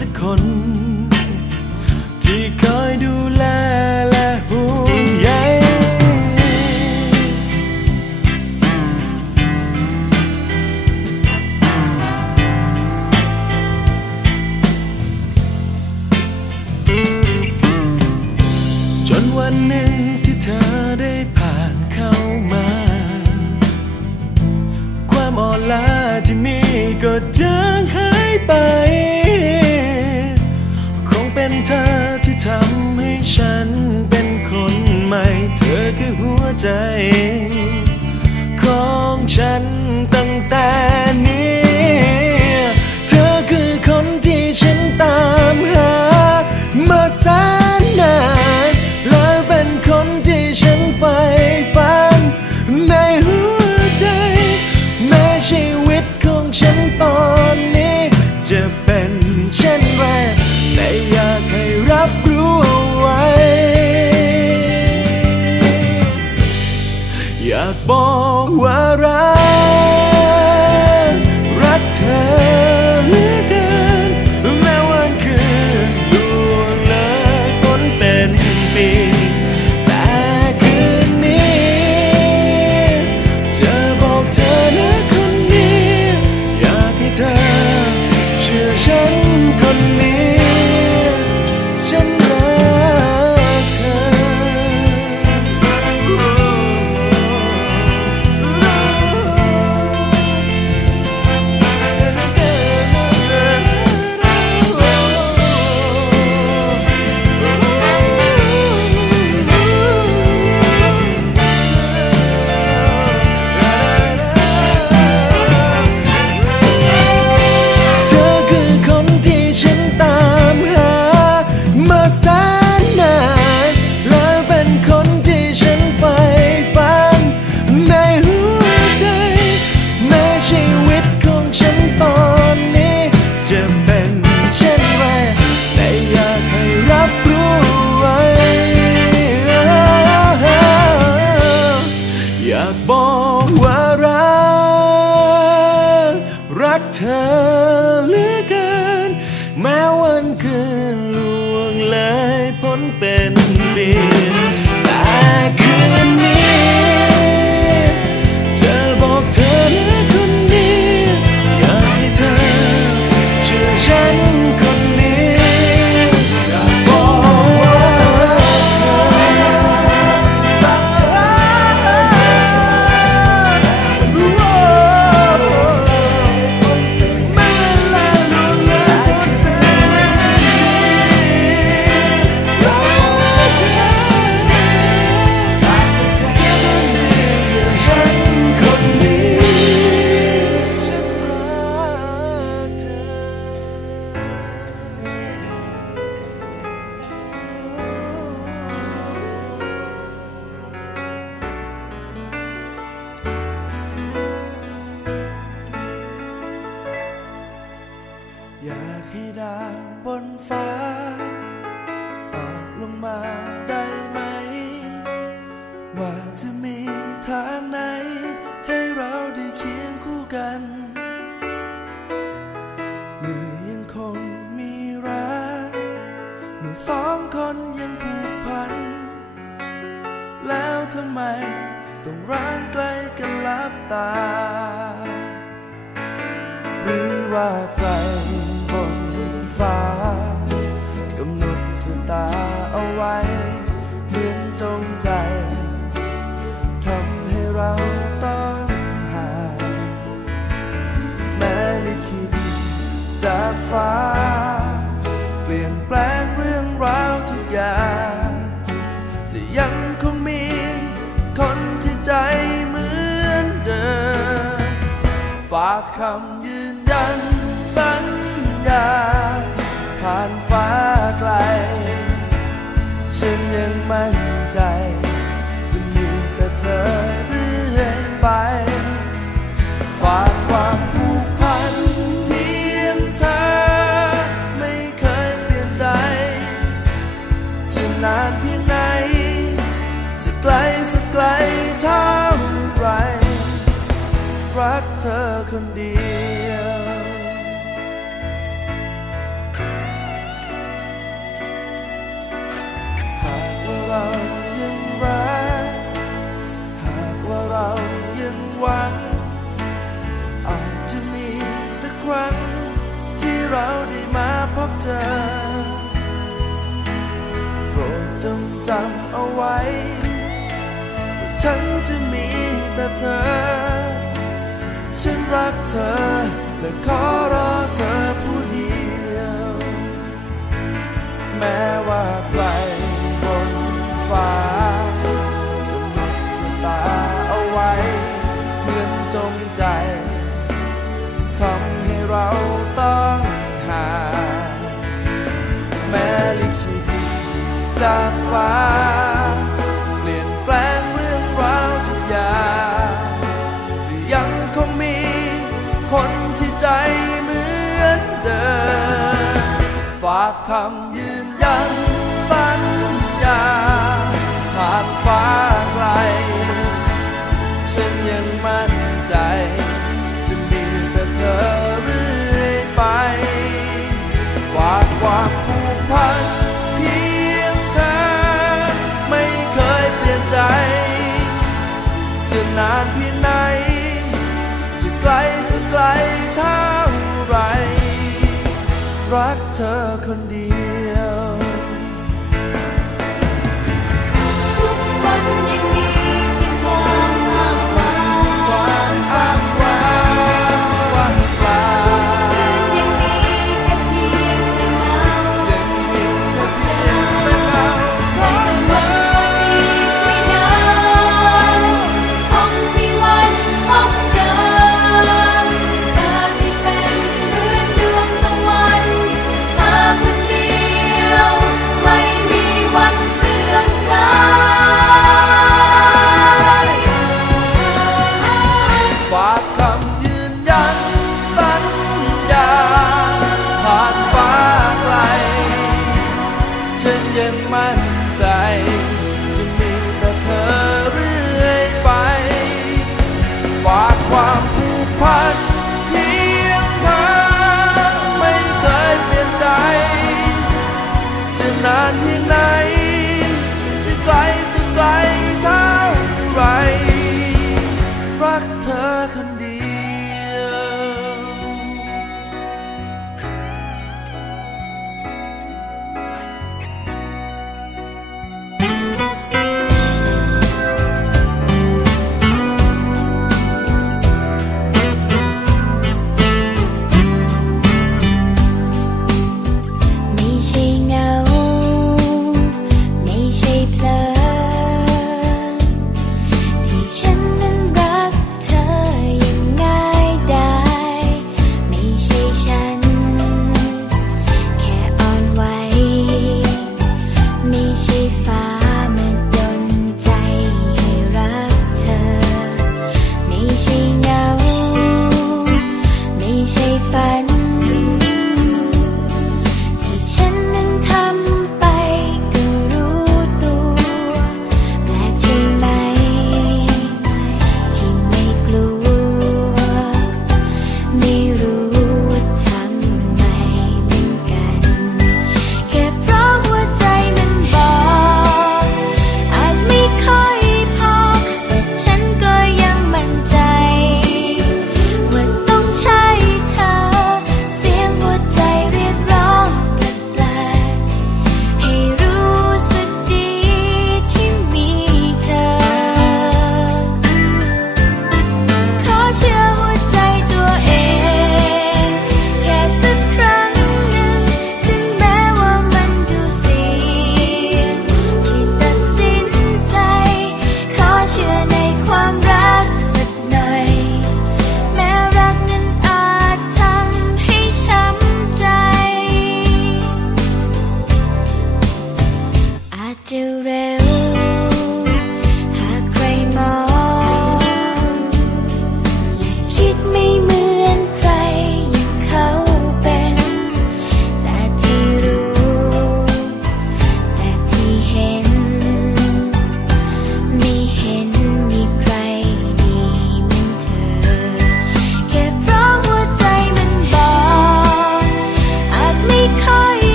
สักคน ที่คอยดูแลและห่วงใยจนวันหนึ่งที่เธอได้ผ่านเข้ามา ความอ่อนล้าที่มีก็เจอ ฉันเป็นคนใหม่ เธอคือหัวใจ ฉันรักเธอ และขอรอเธอผู้เดียว แม้ากคำยืนยันสัญญาผ่านฟ้าไกล ฉันยังมั่นใจจะมีแต่เธอเรื่อยไปฝากความผูกพันเพียงเธอไม่เคยเปลี่ยนใจ จะนานเพียงไหน รักเธอคนเดีย ยังมั่นใจ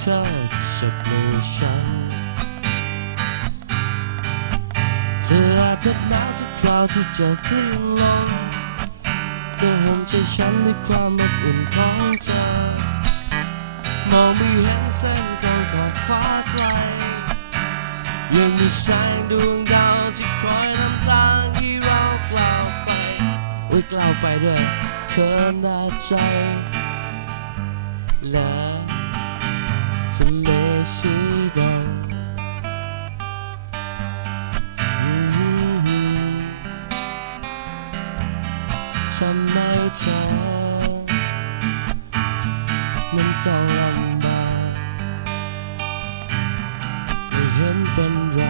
เธอจับมือฉัน เธออาจจะหนาวทุกคราวที่เจอคลื่นลมเธอห่มใจฉันด้วยความอบอุ่นของเธอ มองไม่เห็นเส้นกางขอบฟ้าไกล ยังมีแสงดวงดาวที่คอยนำทางที่เรากล่าวไปอุ้ยกล่าวไปด้วยเธอหน้าใจและ ทะเลสีดำทำไมเธอมันต้องลำบากไม่เห็นเป็นไร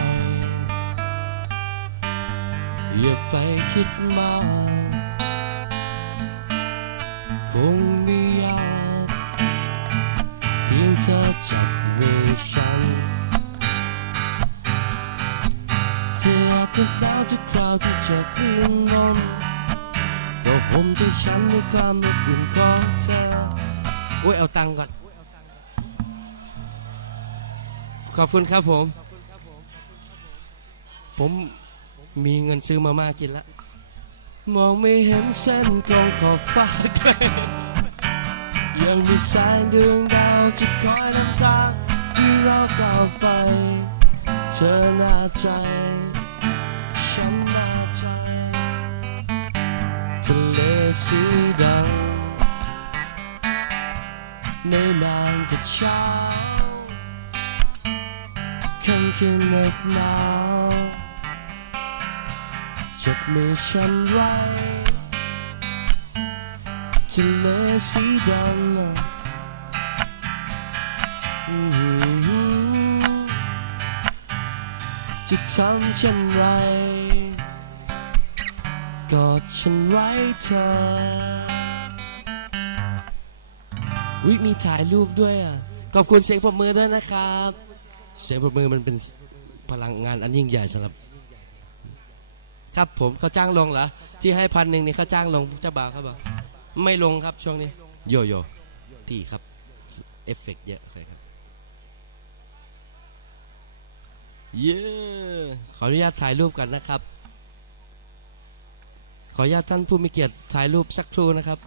อย่าไปคิดมากคง จอคลื่นลมก็ผมใจฉันด้วยความอบอุ่นของเธอโอ้ยเอาตังก่อน ขอบคุณครับผม ผมมีเงินซื้อมาม่ากินล้วมองไม่เห็นเส้นกลางขอบฟ้าไกลยังมีแสงดวงดาวที่คอยนำทางที่เราก้าวไป เธอหน้าใจะเลสีดำในนานกับเช้าค่ำคืนเหน็บหนาวจับมือฉันไว้ทะเลสีดำอืมจะทำเช่นไร กอดฉันไว้เธอวิมีถ่ายรูปด้วยอะ ขอบคุณเสียงปรบมือด้วยนะครับ เสียงปรบมือมันเป็นพลังงานอันยิ่งใหญ่สำหรับ ครับผมเขาจ้างลงเหรอ ที่ให้พันหนึ่งนี่เขาจ้างลงเจ้าบ่าวครับบอกไม่ลงครับช่วงนี้ โยโย่พี่ครับ เอฟเฟกต์เยอะเลยครับ เย้ขออนุญาตถ่ายรูปกันนะครับ ขออนุญาตท่านผู้มีเกียรติถ่ายรูปสักครู่นะครับ